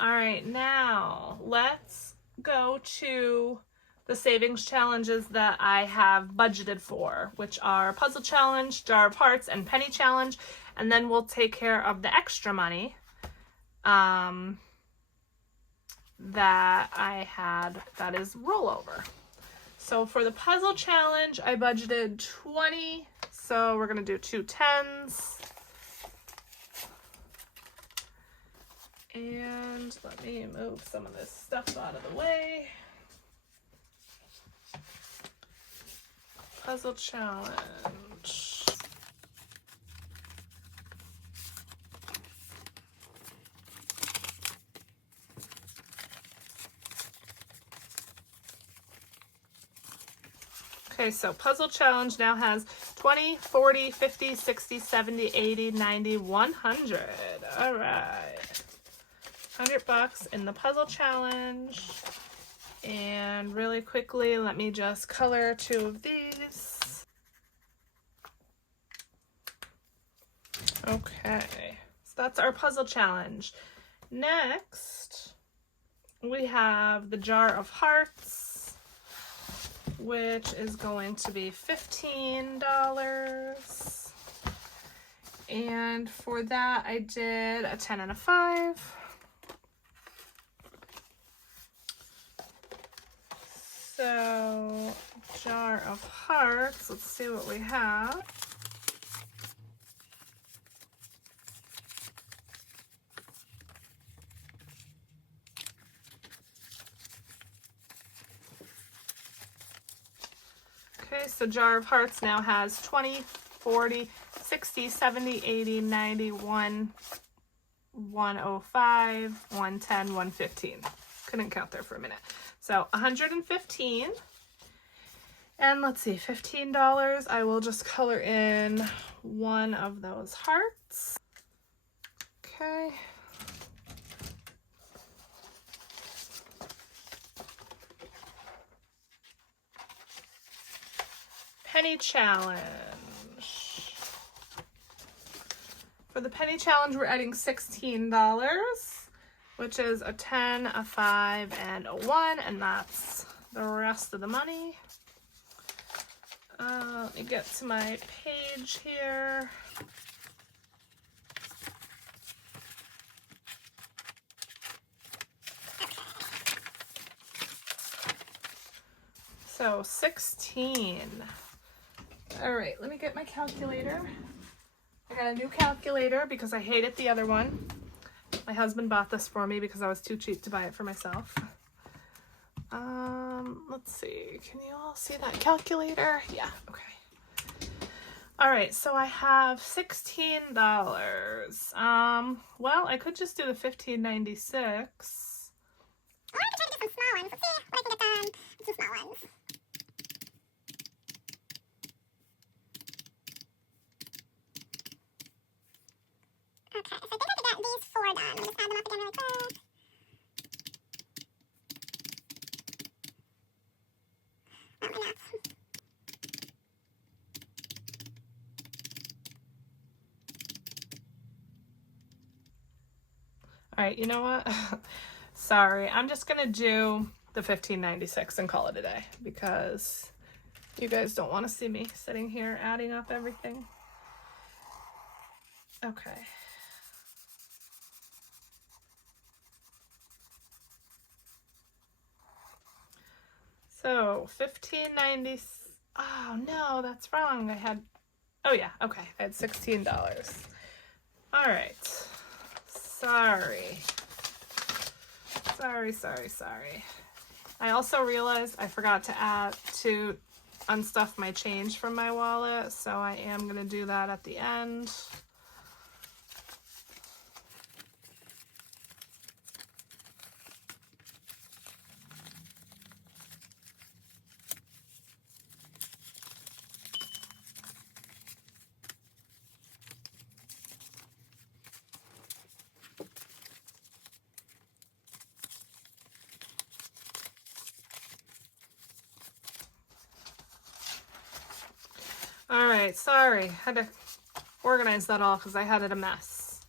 All right, now let's go to the savings challenges that I have budgeted for, which are Puzzle Challenge, Jar of Hearts, and Penny Challenge. And then we'll take care of the extra money that I had that is rollover. So for the Puzzle Challenge, I budgeted 20. So we're going to do 2 10s. And let me move some of this stuff out of the way. Puzzle Challenge. Okay, so Puzzle Challenge now has 20, 40, 50, 60, 70, 80, 90, 100. All right. $100 in the Puzzle Challenge. And really quickly, let me just color 2 of these. Okay, so that's our Puzzle Challenge. Next, we have the Jar of Hearts, which is going to be $15. And for that, I did a 10 and a 5. So, Jar of Hearts, let's see what we have. Okay, so Jar of Hearts now has 20, 40, 60, 70, 80, 90, 105, 110, 115. Couldn't count there for a minute. So 115. And let's see, $15. I will just color in one of those hearts. Okay. Penny Challenge. For the Penny Challenge, we're adding $16, which is a 10, a 5, and a 1, and that's the rest of the money. Let me get to my page here. So 16. All right, let me get my calculator. I got a new calculator because I hated the other one. My husband bought this for me because I was too cheap to buy it for myself. Let's see. Can you all see that calculator? Yeah, okay. All right, so I have $16. Well, I could just do the $15.96. Or I could try to get some small ones. Let's see what I can get done with some small ones. Okay, so I think I could get these 4 done. Let me just add them up again really quick. Oh my nuts. All right, you know what? Sorry, I'm just gonna do the $15.96 and call it a day because you guys don't want to see me sitting here adding up everything. Okay. So $15.90. Oh no, that's wrong. Oh yeah, okay. I had $16. All right. Sorry. I also realized I forgot to unstuff my change from my wallet, so I am gonna do that at the end. All right, sorry. Had to organize that all because I had it a mess.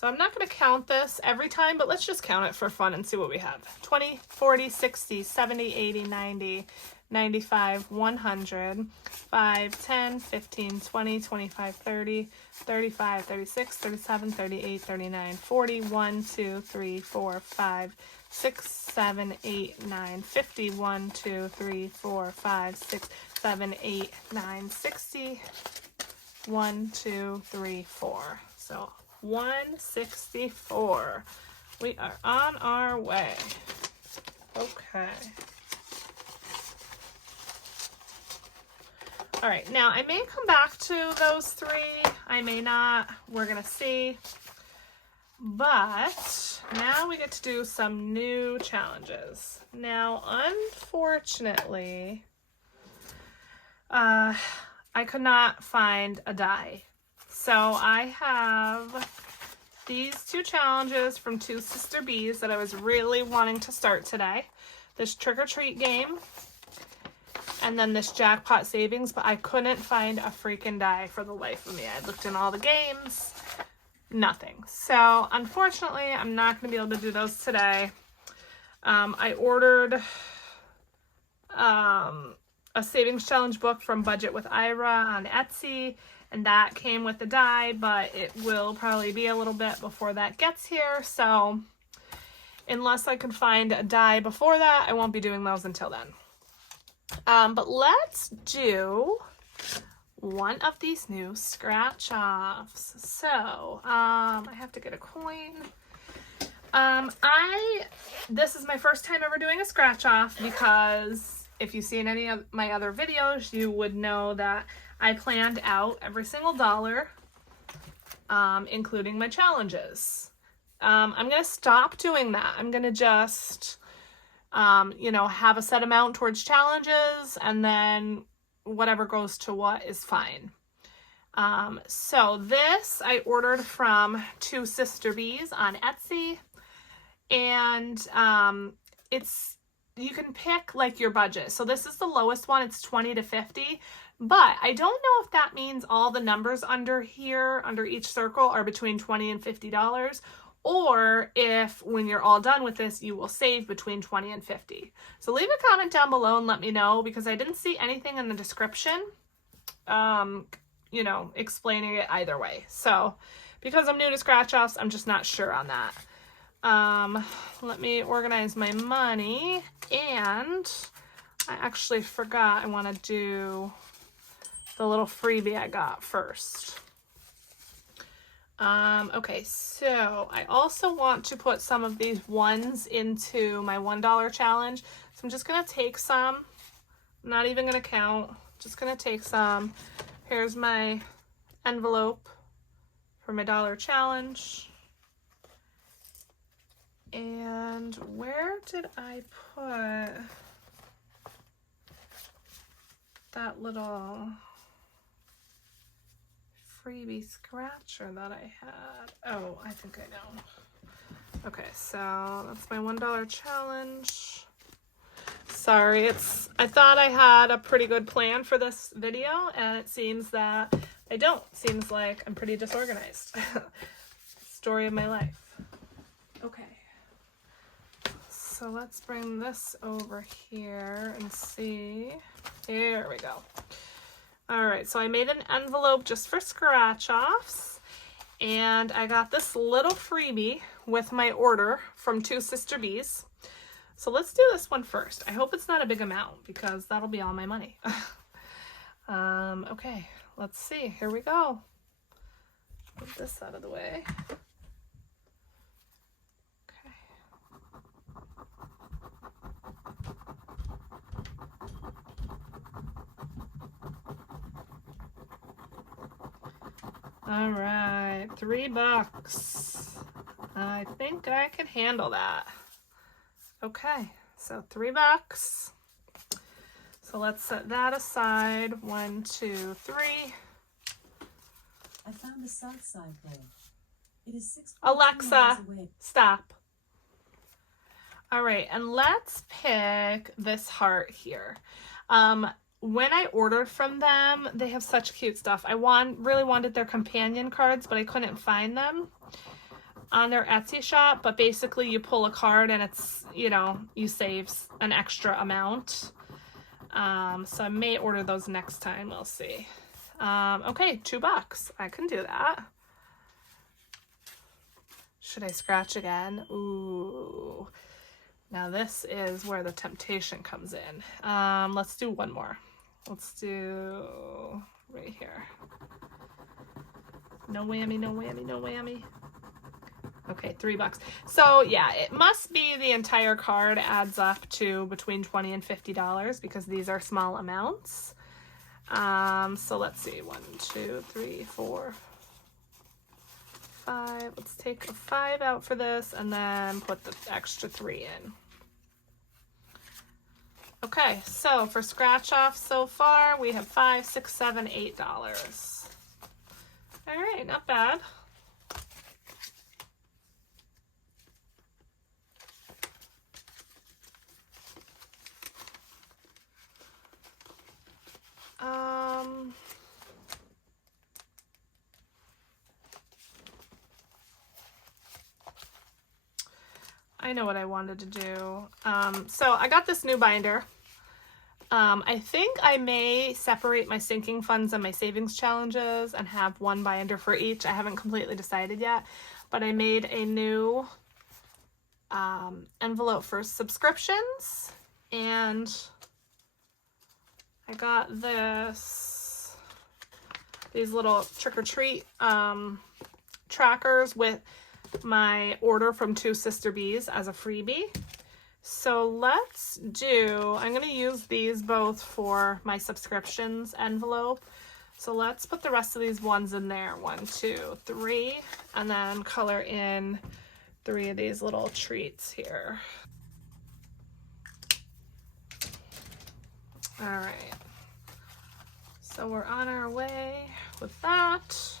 So I'm not going to count this every time, but let's just count it for fun and see what we have. 20, 40, 60, 70, 80, 90, 95, 100, 5, 10, 15, 20, 25, 30, 35, 36, 37, 38, 39, 40, 1, 2, 3, 4, 5, 6, 7, 8, 9, 50, 1, 2, 3, 4, 5, 6, 7, 8, 9, 60, 1, 2, 3, 4. So 164. We are on our way. Okay. All right, now I may come back to those three. I may not. We're going to see. But now we get to do some new challenges. Now, unfortunately, I could not find a die. So I have these two challenges from Two Sister Bees that I was really wanting to start today. This trick or treat game and then this jackpot savings, but I couldn't find a freaking die for the life of me. I looked in all the games, nothing. So unfortunately, I'm not going to be able to do those today. I ordered a savings challenge book from Budget with Ira on Etsy, and that came with the die, but it will probably be a little bit before that gets here. So unless I can find a die before that, I won't be doing those until then. But let's do one of these new scratch offs. So I have to get a coin. This is my first time ever doing a scratch off, because if you've seen any of my other videos, you would know that I planned out every single dollar, including my challenges. I'm going to stop doing that. I'm going to just, have a set amount towards challenges, and then whatever goes to what is fine. So this I ordered from Two Sister Bees on Etsy, and you can pick like your budget. So this is the lowest one. It's 20 to 50. But I don't know if that means all the numbers under here, under each circle, are between $20 and $50, or if when you're all done with this, you will save between 20 and 50. So leave a comment down below and let me know, because I didn't see anything in the description, explaining it either way. So because I'm new to scratch offs, I'm just not sure on that. Let me organize my money, and I actually forgot I want to do the little freebie I got first. Okay, so I also want to put some of these ones into my $1 challenge. So I'm just going to take some. I'm not even going to count. Just going to take some. Here's my envelope for my $1 challenge. And where did I put that little freebie scratcher that I had? Oh, I think I know. Okay, so that's my $1 challenge. Sorry, I thought I had a pretty good plan for this video, and it seems that I don't. Seems like I'm pretty disorganized. Story of my life. Okay. So let's bring this over here and see. Here we go. All right, so I made an envelope just for scratch offs, and I got this little freebie with my order from Two Sister Bees. So let's do this one first. I hope it's not a big amount, because that'll be all my money. Okay, let's see. Here we go. Move this out of the way. All right, $3. I think I can handle that. Okay, so $3. So let's set that aside. 1, 2, 3. I found the south side bowl. It is 6 Alexa, miles away. stop. All right, and let's pick this heart here. When I ordered from them, they have such cute stuff. I really wanted their companion cards, but I couldn't find them. on their Etsy shop, but basically you pull a card and it's, you know, you save an extra amount. So I may order those next time. We'll see. Okay, $2. I can do that. Should I scratch again? Ooh. Now this is where the temptation comes in. Let's do one more. Let's do right here. No whammy, no whammy, no whammy. Okay, $3. So yeah, it must be the entire card adds up to between $20 and $50 because these are small amounts. So let's see, 1, 2, 3, 4, 5. Let's take a 5 out for this and then put the extra 3 in. Okay, so for scratch off so far, we have $5, $6, $7, $8. All right, not bad. I know what I wanted to do. So I got this new binder. I think I may separate my sinking funds and my savings challenges and have one binder for each. I haven't completely decided yet, but I made a new envelope for subscriptions, and I got these little trick-or-treat trackers with my order from 2 Sister Bees as a freebie. So let's do, I'm going to use these both for my subscriptions envelope. So let's put the rest of these ones in there. 1, 2, 3, and then color in 3 of these little treats here. All right. So we're on our way with that.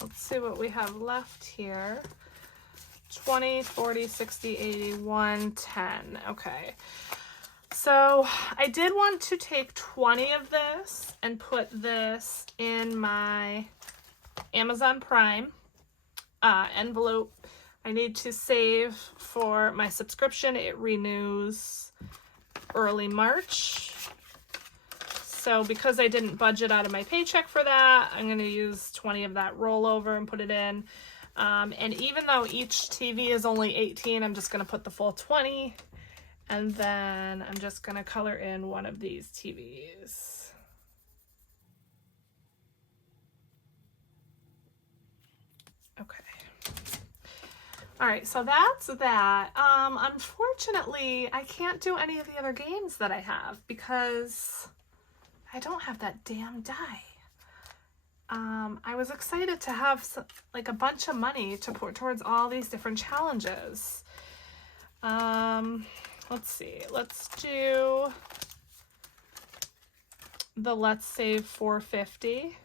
Let's see what we have left here. 20, 40, 60, 80, 110. Okay. So I did want to take 20 of this and put this in my Amazon Prime envelope. I need to save for my subscription. It renews early March. So because I didn't budget out of my paycheck for that, I'm going to use 20 of that rollover and put it in. And even though each TV is only 18, I'm just going to put the full 20. And then I'm just going to color in one of these TVs. Okay. All right, so that's that. Unfortunately, I can't do any of the other games that I have because I don't have that damn die. I was excited to have like a bunch of money to put towards all these different challenges. Let's see. Let's do the Let's Save 450.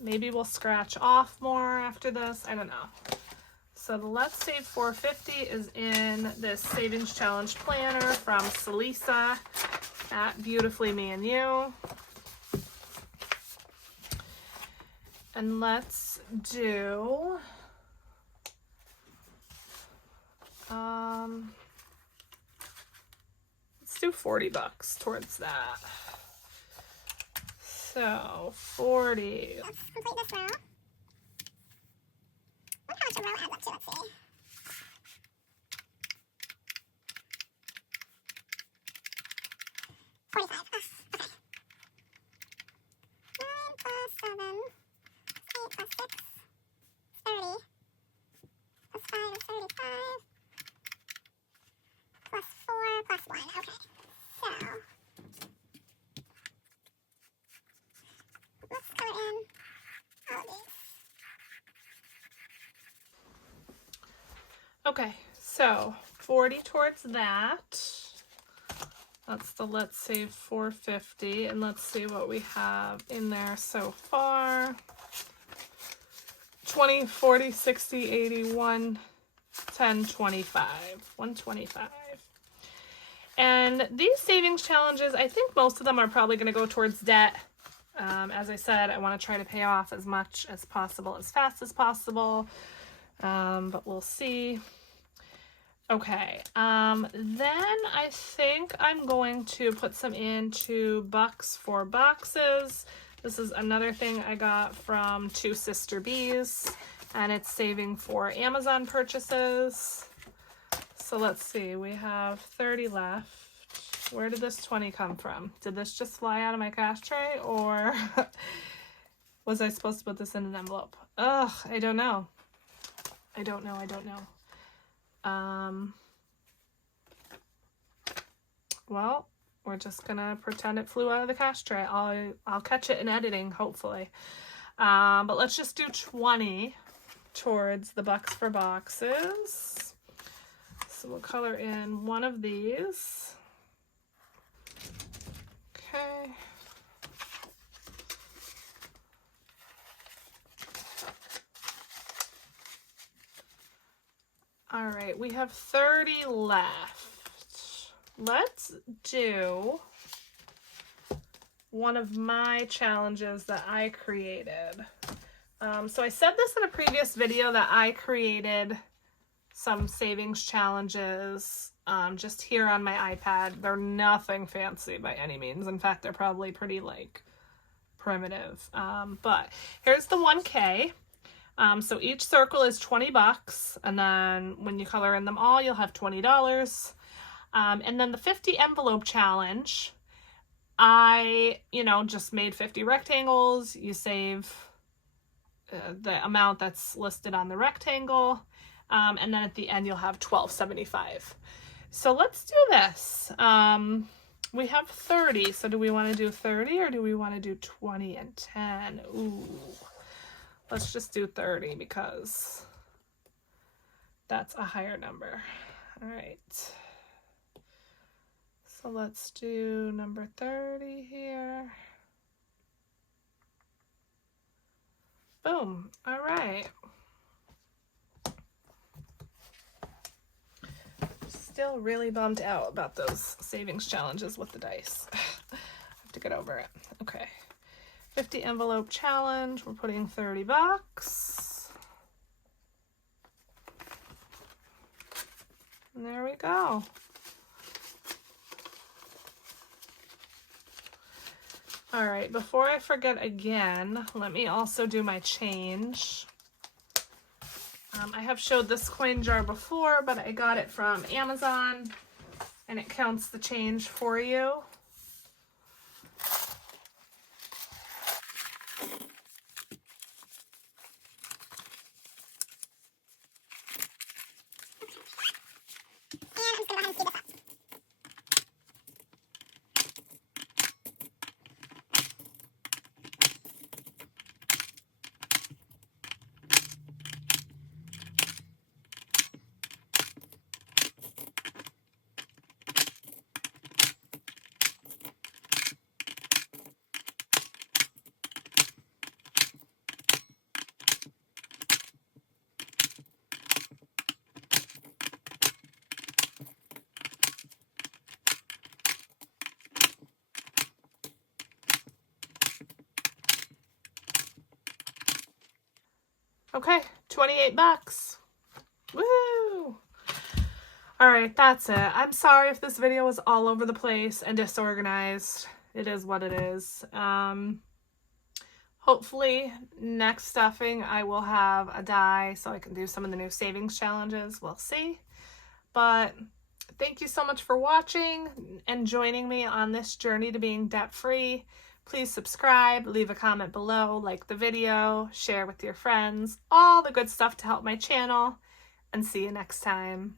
Maybe we'll scratch off more after this. I don't know. So the Let's Save 450 is in this Savings Challenge Planner from Celisa at Beautifully Me and You. And let's do $40 towards that. So 40. Let's complete this row. I wonder how much a row adds up to. Let's see. 45. Okay. 9 plus 7. 8 plus 6. 30. Plus 5 is 35. Plus 4 plus 1. Okay. So let's color in all of these. Okay, so 40 towards that. That's the Let's Save 450, and let's see what we have in there so far. 20, 40, 60, 80, 110, 25. 125. And these savings challenges, I think most of them are probably going to go towards debt. As I said, I want to try to pay off as much as possible, as fast as possible. But we'll see. Okay, then I think I'm going to put some into bucks for boxes. This is another thing I got from Two Sister Bees, and it's saving for Amazon purchases. So let's see, we have 30 left. Where did this 20 come from? Did this just fly out of my cash tray, or was I supposed to put this in an envelope? Ugh, I don't know. I don't know. Well, we're just gonna pretend it flew out of the cash tray. I'll catch it in editing, hopefully. But let's just do 20 towards the bucks for boxes. So we'll color in one of these. Okay. All right, we have 30 left. Let's do one of my challenges that I created. So I said this in a previous video that I created some savings challenges just here on my iPad. They're nothing fancy by any means. In fact, they're probably pretty like primitive. But here's the 1K. So each circle is 20 bucks, and then when you color in them all, you'll have $20. And then the 50 envelope challenge, I, just made 50 rectangles. You save the amount that's listed on the rectangle. And then at the end, you'll have $12.75. So let's do this. We have 30. So do we want to do 30 or do we want to do 20 and 10? Ooh, let's just do 30 because that's a higher number. All right. So let's do number 30 here. Boom. All right. Still really bummed out about those savings challenges with the dice. I have to get over it. Okay. 50 envelope challenge. We're putting 30 bucks. And there we go. All right, before I forget again, let me also do my change. I have showed this coin jar before, but I got it from Amazon, and it counts the change for you. Okay, 28 bucks. Woo! All right, that's it. I'm sorry if this video was all over the place and disorganized. It is what it is. Hopefully next stuffing I will have a die so I can do some of the new savings challenges. We'll see. But thank you so much for watching and joining me on this journey to being debt-free. Please subscribe, leave a comment below, like the video, share with your friends, all the good stuff to help my channel, and see you next time.